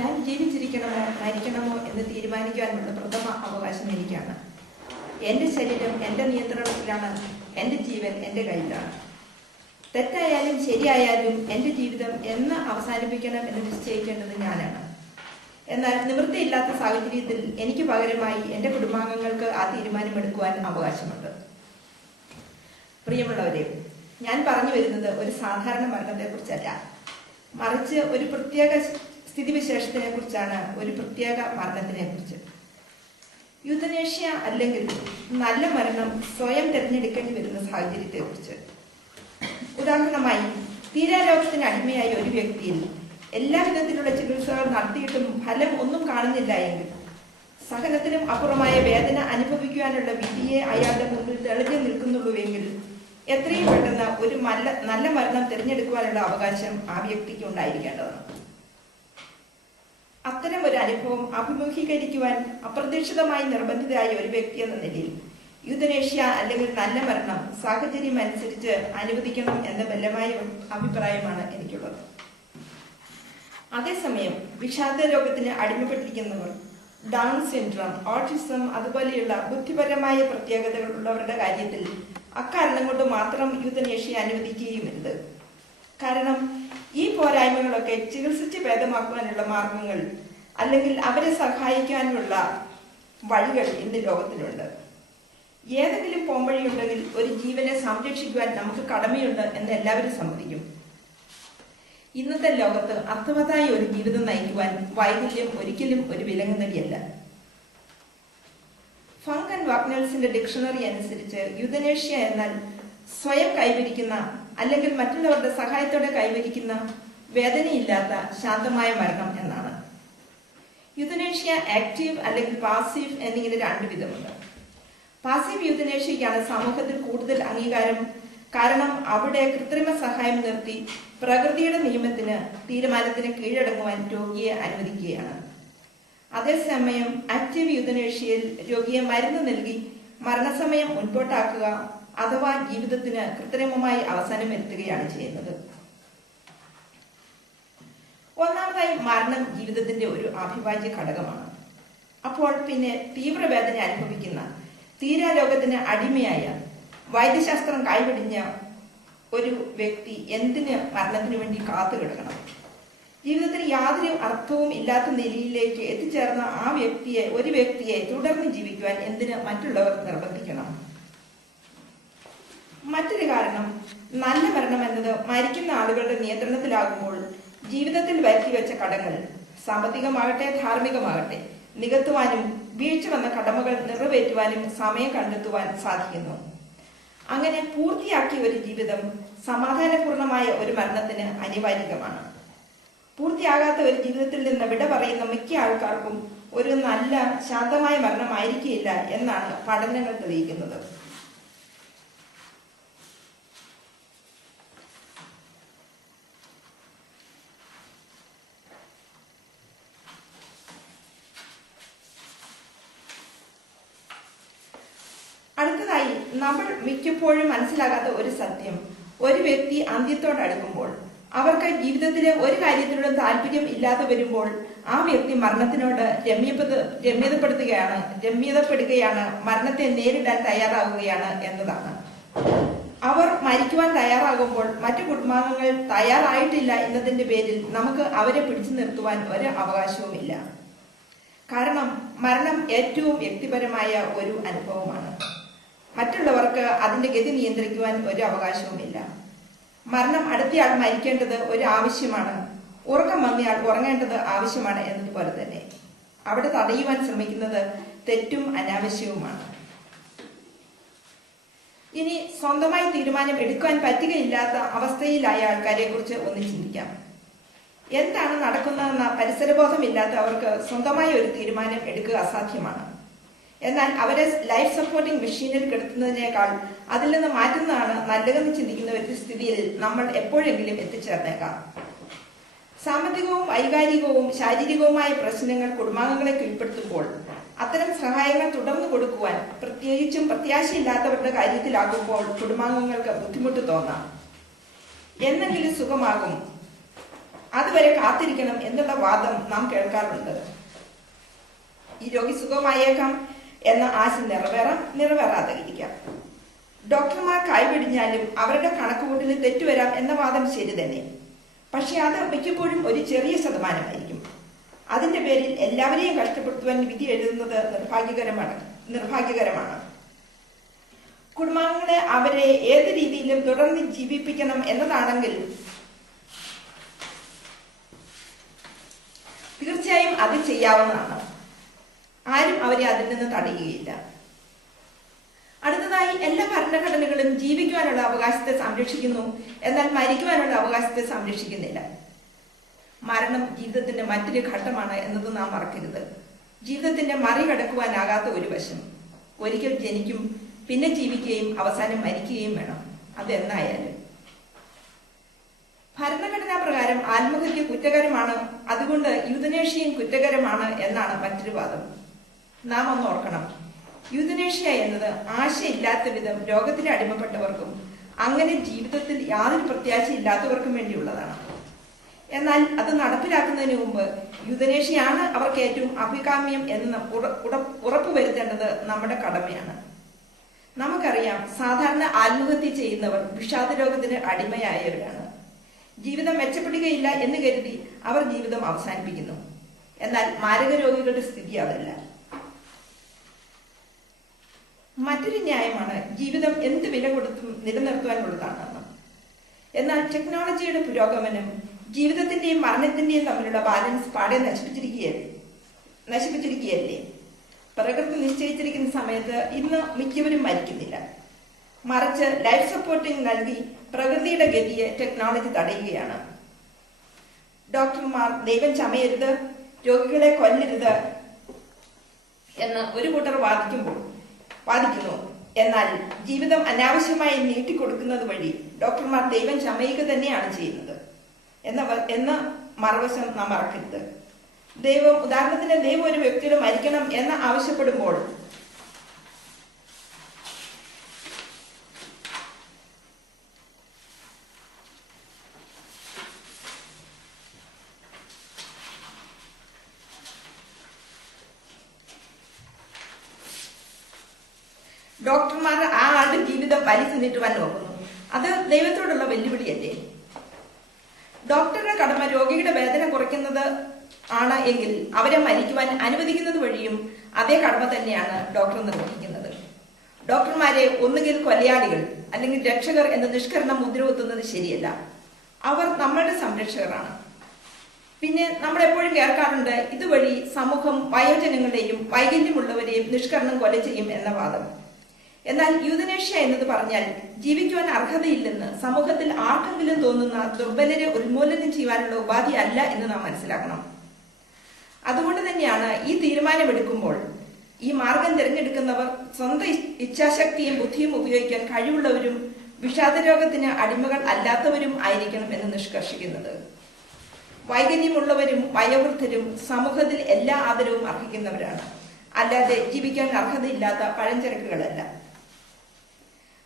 ഞാൻ ജീവിച്ചിരിക്കണമോ മരിക്കണമോ എന്ന് തീരുമാനിക്കാനുള്ള പ്രഥമ അവകാശം എനിക്കാണ്. എൻ്റെ ശരീരം എൻ്റെ നിയന്ത്രണത്തിലാണ്, എൻ്റെ ജീവൻ എൻ്റെ കയ്യിലാണ്. തെറ്റായാലും ശരിയായാലും എൻ്റെ ജീവിതം എന്ന് അവസാനിപ്പിക്കണം എന്ന് നിശ്ചയിക്കേണ്ടത് ഞാനാണ്. എന്നാൽ നിവൃത്തിയില്ലാത്ത സാഹചര്യത്തിൽ എനിക്ക് പകരമായി എൻ്റെ കുടുംബാംഗങ്ങൾക്ക് ആ തീരുമാനമെടുക്കുവാൻ അവകാശമുണ്ട്. പ്രിയമുള്ളവരെ, ഞാൻ പറഞ്ഞു വരുന്നത് ഒരു സാധാരണ മരണത്തെക്കുറിച്ചല്ല, മറിച്ച് ഒരു പ്രത്യേക സ്ഥിതിവിശേഷത്തിനെ കുറിച്ചാണ്, ഒരു പ്രത്യേക മരണത്തിനെ കുറിച്ച്. യൂത്തനേഷ്യ അല്ലെങ്കിൽ നല്ല മരണം സ്വയം തിരഞ്ഞെടുക്കേണ്ടി വരുന്ന സാഹചര്യത്തെക്കുറിച്ച്. ഉദാഹരണമായി, തീരാരോഗത്തിന് അടിമയായ ഒരു വ്യക്തിയിൽ എല്ലാവിധത്തിലുള്ള ചികിത്സകൾ നടത്തിയിട്ടും ഫലം ഒന്നും കാണുന്നില്ല എങ്കിൽ, സഹനത്തിനും അപ്പുറമായ വേദന അനുഭവിക്കുവാനുള്ള വിധിയെ അയാളുടെ മുന്നിൽ തെളിഞ്ഞു നിൽക്കുന്നുള്ളൂവെങ്കിൽ എത്രയും പെട്ടെന്ന് ഒരു നല്ല മരണം തിരഞ്ഞെടുക്കുവാനുള്ള അവകാശം ആ വ്യക്തിക്ക് ഉണ്ടായിരിക്കേണ്ടതാണ്. അത്തരം ഒരു അനുഭവം അഭിമുഖീകരിക്കുവാൻ അപ്രതീക്ഷിതമായി നിർബന്ധിതയായ ഒരു വ്യക്തി എന്ന നിലയിൽ യൂത്തനേഷ്യ അല്ലെങ്കിൽ നല്ല മരണം സാഹചര്യം അനുസരിച്ച് അനുവദിക്കണം എന്ന ബലമായ അഭിപ്രായമാണ് എനിക്കുള്ളത്. അതേസമയം വിഷാദ രോഗത്തിന് അടിമപ്പെട്ടിരിക്കുന്നവർ, ഡൗൺ സിൻഡ്രോം, ഓട്ടിസം അതുപോലെയുള്ള ബുദ്ധിപരമായ പ്രത്യേകതകൾ ഉള്ളവരുടെ കാര്യത്തിൽ അക്കാരണം കൊണ്ട് മാത്രം യൂത്തനേഷ്യ അനുവദിക്കുകയുമരുത്. കാരണം ഈ പോരായ്മകളൊക്കെ ചികിത്സിച്ച് ഭേദമാക്കുവാനുള്ള മാർഗങ്ങൾ അല്ലെങ്കിൽ അവരെ സഹായിക്കാനുള്ള വഴികൾ ഇന്ന് ലോകത്തിലുണ്ട്. ഏതെങ്കിലും പോംവഴിയുണ്ടെങ്കിൽ ഒരു ജീവനെ സംരക്ഷിക്കുവാൻ നമുക്ക് കടമയുണ്ട് എന്ന് എല്ലാവരും സമ്മതിക്കും. ഇന്നത്തെ ലോകത്ത് അർത്ഥവത്തായ ഒരു ജീവിതം നയിക്കുവാൻ വൈകല്യം ഒരിക്കലും ഒരു വിലങ്ങുന്നടിയല്ല. ഫങ്ക് ആൻഡ് വാഗ്നൽസിന്റെ ഡിക്ഷണറി അനുസരിച്ച് യൂത്തനേഷ്യ എന്നാൽ സ്വയം കൈവരിക്കുന്ന അല്ലെങ്കിൽ മറ്റുള്ളവരുടെ സഹായത്തോടെ കൈവരിക്കുന്ന വേദനയില്ലാത്ത ശാന്തമായ മരണം എന്നാണ്. യൂത്തനേഷ്യ ആക്റ്റീവ് അല്ലെങ്കിൽ പാസീവ് എന്നിങ്ങനെ രണ്ട് വിധമുണ്ട്. പാസീവ് യൂത്തനേഷ്യയ്ക്കാണ് സമൂഹത്തിൽ കൂടുതൽ അംഗീകാരം. കാരണം അവിടെ കൃത്രിമ സഹായം നിർത്തി പ്രകൃതിയുടെ നിയമത്തിന് തീരുമാനത്തിന് കീഴടങ്ങുവാൻ രോഗിയെ അനുവദിക്കുകയാണ്. അതേസമയം ആക്റ്റീവ് യൂത്തനേഷ്യയിൽ രോഗിയെ മരുന്ന് നൽകി മരണസമയം മുൻപോട്ടാക്കുക അഥവാ ജീവിതത്തിന് കൃത്രിമമായി അവസാനം വരുത്തുകയാണ് ചെയ്യുന്നത്. ഒന്നാമതായി, മരണം ജീവിതത്തിന്റെ ഒരു അവിഭാജ്യ ഘടകമാണ്. അപ്പോൾ പിന്നെ തീവ്രവേദന അനുഭവിക്കുന്ന, തീരാരോഗത്തിന് അടിമയായ, വൈദ്യശാസ്ത്രം കൈവെടിഞ്ഞ ഒരു വ്യക്തി എന്തിന് മരണത്തിനു വേണ്ടി കാത്തു കിടക്കണം? ജീവിതത്തിന് യാതൊരു അർത്ഥവും ഇല്ലാത്ത നിലയിലേക്ക് എത്തിച്ചേർന്ന ഒരു വ്യക്തിയെ തുടർന്ന് ജീവിക്കുവാൻ എന്തിന് മറ്റുള്ളവർ നിർബന്ധിക്കണം? മറ്റൊരു കാരണം, നല്ല മരണം എന്നത് മരിക്കുന്ന ആളുകളുടെ നിയന്ത്രണത്തിലാകുമ്പോൾ ജീവിതത്തിൽ വരുത്തിവെച്ച കടങ്ങൾ, സാമ്പത്തികമാകട്ടെ ധാർമ്മികമാകട്ടെ, നികത്തുവാനും വീഴ്ച വന്ന കടമകൾ നിറവേറ്റുവാനും സമയം കണ്ടെത്തുവാൻ സാധിക്കുന്നു. അങ്ങനെ പൂർത്തിയാക്കിയ ഒരു ജീവിതം സമാധാനപൂർണമായ ഒരു മരണത്തിന് അനിവാര്യമാണ്. പൂർത്തിയാകാത്ത ഒരു ജീവിതത്തിൽ നിന്ന് വിട പറയുന്ന മിക്ക ആൾക്കാർക്കും ഒരു നല്ല ശാന്തമായ മരണമായിരിക്കില്ല എന്നാണ് പഠനങ്ങൾ തെളിയിക്കുന്നത്. അടുത്തതായി, നമ്മൾ മിക്കപ്പോഴും മനസ്സിലാകാത്ത ഒരു സത്യം, ഒരു വ്യക്തി അന്ത്യത്തോടടുക്കുമ്പോൾ, അവർക്ക് ജീവിതത്തിലെ ഒരു കാര്യത്തിനോട് താല്പര്യം ഇല്ലാതെ വരുമ്പോൾ ആ വ്യക്തി മരണത്തിനോട് രമ്യതപ്പെടുകയാണ്, മരണത്തെ നേരിടാൻ തയ്യാറാവുകയാണ് എന്നതാണ്. അവർ മരിക്കുവാൻ തയ്യാറാകുമ്പോൾ മറ്റു കുടുംബാംഗങ്ങൾ തയ്യാറായിട്ടില്ല എന്നതിന്റെ പേരിൽ നമുക്ക് അവരെ പിടിച്ചു നിർത്തുവാൻ ഒരു അവകാശവുമില്ല. കാരണം മരണം ഏറ്റവും വ്യക്തിപരമായ ഒരു അനുഭവമാണ്. മറ്റുള്ളവർക്ക് അതിന്റെ ഗതി നിയന്ത്രിക്കുവാൻ ഒരു അവകാശവുമില്ല. മരണം അടുത്തയാൾ മരിക്കേണ്ടത് ഒരു ആവശ്യമാണ്, ഉറക്കം വന്നയാൾ ഉറങ്ങേണ്ടത് ആവശ്യമാണ് എന്നതുപോലെ തന്നെ അവിടെ തടയുവാൻ ശ്രമിക്കുന്നത് തെറ്റും അനാവശ്യവുമാണ്. ഇനി സ്വന്തമായി തീരുമാനം എടുക്കുവാൻ പറ്റുകയില്ലാത്ത അവസ്ഥയിലായ ആൾക്കാരെ കുറിച്ച് ഒന്ന് ചിന്തിക്കാം. എന്താണ് നടക്കുന്നതെന്ന പരിസരബോധമില്ലാത്ത അവർക്ക് സ്വന്തമായ ഒരു തീരുമാനം എടുക്കുക അസാധ്യമാണ്. എന്നാൽ അവരെ ലൈഫ് സപ്പോർട്ടിംഗ് മെഷീനിൽ കിടത്തുന്നതിനേക്കാൾ അതിൽ നിന്ന് മാറ്റുന്നതാണ് നല്ലതെന്ന് ചിന്തിക്കുന്ന ഒരു സ്ഥിതിയിൽ നമ്മൾ എപ്പോഴെങ്കിലും എത്തിച്ചേർന്നേക്കാം. സാമ്പത്തികവും വൈകാരികവും ശാരീരികവുമായ പ്രശ്നങ്ങൾ കുടുംബാംഗങ്ങളെ കീഴ്പ്പെടുത്തുമ്പോൾ അത്തരം സഹായങ്ങൾ തുടർന്നു കൊടുക്കുവാൻ, പ്രത്യേകിച്ചും പ്രത്യാശയില്ലാത്തവരുടെ കാര്യത്തിലാകുമ്പോൾ കുടുംബാംഗങ്ങൾക്ക് ബുദ്ധിമുട്ട് തോന്നാം. എന്നെങ്കിലും സുഖമാകും, അതുവരെ കാത്തിരിക്കണം എന്നുള്ള വാദം നാം കേൾക്കാറുണ്ട്. ഈ രോഗി സുഖമായേക്കാം എന്ന ആശ നിറവേറാതെ ഇരിക്കാം. ഡോക്ടർമാർ കൈപിടിഞ്ഞാലും അവരുടെ കണക്കുകൂട്ടൽ തെറ്റുവരാം എന്ന വാദം ശരി തന്നെ. പക്ഷെ അത് മിക്കപ്പോഴും ഒരു ചെറിയ ശതമാനമായിരിക്കും. അതിന്റെ പേരിൽ എല്ലാവരെയും കഷ്ടപ്പെടുത്തുവാൻ വിധി എഴുതുന്നത് നിർഭാഗ്യകരമാണ്. കുടുംബാംഗങ്ങളെ അവരെ ഏത് രീതിയിലും തുടർന്ന് ജീവിപ്പിക്കണം എന്നതാണെങ്കിൽ തീർച്ചയായും അത് ചെയ്യാവുന്നതാണ്. ആരും അവരെ അതിൽ നിന്ന് തടയുകയില്ല. അടുത്തതായി, എല്ലാ ഭരണഘടനകളും ജീവിക്കുവാനുള്ള അവകാശത്തെ സംരക്ഷിക്കുന്നു, എന്നാൽ മരിക്കുവാനുള്ള അവകാശത്തെ സംരക്ഷിക്കുന്നില്ല. മരണം ജീവിതത്തിന്റെ മറ്റൊരു ഘട്ടമാണ് എന്നത് നാം മറക്കരുത്. ജീവിതത്തിന്റെ മറികടക്കുവാനാകാത്ത ഒരു വശം. ഒരിക്കൽ ജനിക്കും, പിന്നെ ജീവിക്കുകയും അവസാനം മരിക്കുകയും വേണം. അതെന്നായാലും ഭരണഘടനാ പ്രകാരം ആത്മഹത്യ കുറ്റകരമാണ്, അതുകൊണ്ട് യൂതനേഷ്യയും കുറ്റകരമാണ് എന്നാണ് മറ്റൊരു വാദം. നാം ഒന്ന് ഓർക്കണം, യൂതനേഷ്യ എന്നത് ആശയില്ലാത്ത വിധം രോഗത്തിന് അടിമപ്പെട്ടവർക്കും അങ്ങനെ ജീവിതത്തിൽ യാതൊരു പ്രത്യാശയില്ലാത്തവർക്കും വേണ്ടിയുള്ളതാണ്. എന്നാൽ അത് നടപ്പിലാക്കുന്നതിന് മുമ്പ് യൂതനേഷ്യയാണ് അവർക്ക് ഏറ്റവും അഭികാമ്യം എന്ന് ഉറപ്പുവരുത്തേണ്ടത് നമ്മുടെ കടമയാണ്. നമുക്കറിയാം, സാധാരണ ആത്മഹത്യ ചെയ്യുന്നവർ വിഷാദരോഗത്തിന് അടിമയായവരാണ്. ജീവിതം മെച്ചപ്പെടുകയില്ല എന്ന് കരുതി അവർ ജീവിതം അവസാനിപ്പിക്കുന്നു. എന്നാൽ മാരക രോഗികളുടെ സ്ഥിതി അതല്ല. മറ്റൊരു ന്യായമാണ് ജീവിതം എന്ത് വില കൊടുത്തും നിലനിർത്തുവാനുള്ളതാണെന്ന്. എന്നാൽ ടെക്നോളജിയുടെ പുരോഗമനം ജീവിതത്തിന്റെയും മരണത്തിന്റെയും തമ്മിലുള്ള ബാലൻസ് പാടെ നശിപ്പിച്ചിരിക്കുകയല്ലേ. പ്രകൃതി നിശ്ചയിച്ചിരിക്കുന്ന സമയത്ത് ഇന്ന് മിക്കവരും മരിക്കുന്നില്ല. മറിച്ച് ലൈഫ് സപ്പോർട്ടിംഗ് നൽകി പ്രകൃതിയുടെ ഗതിയെ ടെക്നോളജി തടയുകയാണ്. ഡോക്ടർമാർ ദൈവം ചമയരുത്, രോഗികളെ കൊല്ലരുത് എന്ന് ഒരു കൂട്ടർ വാദിക്കുന്നു. എന്നാൽ ജീവിതം അനാവശ്യമായി നീട്ടിക്കൊടുക്കുന്നത് വഴി ഡോക്ടർമാർ ദൈവം ചമയുക തന്നെയാണ് ചെയ്യുന്നത് എന്ന മറുവശം നാം മറക്കരുത്. ഉദാഹരണത്തിന് ദൈവം ഒരു വ്യക്തിയോട് മരിക്കണം എന്ന് ആവശ്യപ്പെടുമ്പോൾ ഡോക്ടർമാർ ആ ആളുടെ ജീവിതം വലിച്ചു നീട്ടുവാൻ നോക്കുന്നു. അത് ദൈവത്തോടുള്ള വെല്ലുവിളിയല്ലേ? ഡോക്ടറുടെ കടമ രോഗിയുടെ വേദന കുറയ്ക്കുന്നത് ആണ് എങ്കിൽ അവരെ മരിക്കുവാൻ അനുവദിക്കുന്നത് വഴിയും അതേ കടമ തന്നെയാണ് ഡോക്ടർ നിർവഹിക്കുന്നത്. ഡോക്ടർമാരെ ഒന്നുകിൽ കൊലയാളികൾ അല്ലെങ്കിൽ രക്ഷകർ എന്ന നിഷ്കരണം മുദ്രകുത്തുന്നത് ശരിയല്ല. അവർ നമ്മളുടെ സംരക്ഷകരാണ്. പിന്നെ നമ്മൾ എപ്പോഴും കേൾക്കാറുണ്ട്, ഇതുവഴി സമൂഹം വയോജനങ്ങളെയും വൈകല്യമുള്ളവരെയും നിഷ്കരണം കൊല ചെയ്യും എന്ന വാദം. എന്നാൽ യൂതനേഷ്യ എന്നത് പറഞ്ഞാൽ ജീവിക്കുവാൻ അർഹതയില്ലെന്ന് സമൂഹത്തിൽ ആർക്കെങ്കിലും തോന്നുന്ന ദുർബലരെ ഉന്മൂലനം ചെയ്യുവാനുള്ള ഉപാധി അല്ല എന്ന് നാം മനസ്സിലാക്കണം. അതുകൊണ്ട് തന്നെയാണ് ഈ തീരുമാനമെടുക്കുമ്പോൾ ഈ മാർഗം തിരഞ്ഞെടുക്കുന്നവർ സ്വന്തം ഇച്ഛാശക്തിയും ബുദ്ധിയും ഉപയോഗിക്കാൻ കഴിവുള്ളവരും വിഷാദരോഗത്തിന് അടിമകൾ അല്ലാത്തവരും ആയിരിക്കണം എന്ന് നിഷ്കർഷിക്കുന്നത്. വൈകല്യമുള്ളവരും വയോവൃദ്ധരും സമൂഹത്തിൽ എല്ലാ ആദരവും അർഹിക്കുന്നവരാണ്, അല്ലാതെ ജീവിക്കാൻ അർഹതയില്ലാത്ത പഴഞ്ചരക്കുകളല്ല.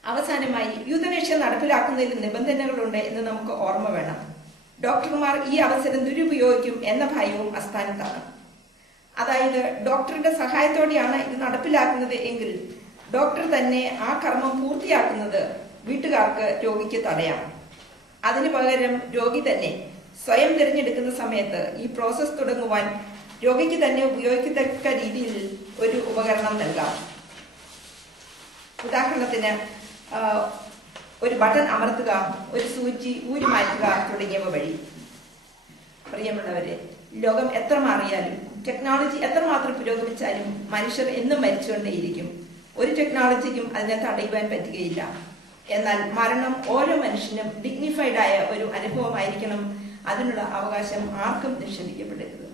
അവസാനമായി, യൂതനേഷ്യ നടപ്പിലാക്കുന്നതിൽ നിബന്ധനകളുണ്ട് എന്ന് നമുക്ക് ഓർമ്മ വേണം. ഡോക്ടർമാർ ഈ അവസരം ദുരുപയോഗിക്കും എന്ന ഭയവും അസ്ഥാനത്താണ്. അതായത്, ഡോക്ടറുടെ സഹായത്തോടെയാണ് ഇത് നടപ്പിലാക്കുന്നത് എങ്കിൽ ഡോക്ടർ തന്നെ ആ കർമ്മം പൂർത്തിയാക്കുന്നത് വീട്ടുകാർക്ക് രോഗിക്ക് തടയാം. അതിനു പകരം രോഗി തന്നെ സ്വയം തിരഞ്ഞെടുക്കുന്ന സമയത്ത് ഈ പ്രോസസ് തുടങ്ങുവാൻ രോഗിക്ക് തന്നെ ഉപയോഗിക്കത്തക്ക രീതിയിൽ ഒരു ഉപകരണം നൽകാം. ഉദാഹരണത്തിന് ഒരു ബട്ടൺ അമർത്തുക, ഒരു സൂചി ഊരി മാറ്റുക തുടങ്ങിയവ വഴി. പ്രിയമുള്ളവരെ, ലോകം എത്ര മാറിയാലും ടെക്നോളജി എത്രമാത്രം പുരോഗമിച്ചാലും മനുഷ്യർ എന്നും മരിച്ചുകൊണ്ടേയിരിക്കും. ഒരു ടെക്നോളജിക്കും അതിനെ തടയുവാൻ പറ്റുകയില്ല. എന്നാൽ മരണം ഓരോ മനുഷ്യനും ഡിഗ്നിഫൈഡ് ആയ ഒരു അനുഭവമായിരിക്കണം. അതിനുള്ള അവകാശം ആർക്കും നിഷേധിക്കപ്പെടരുത്.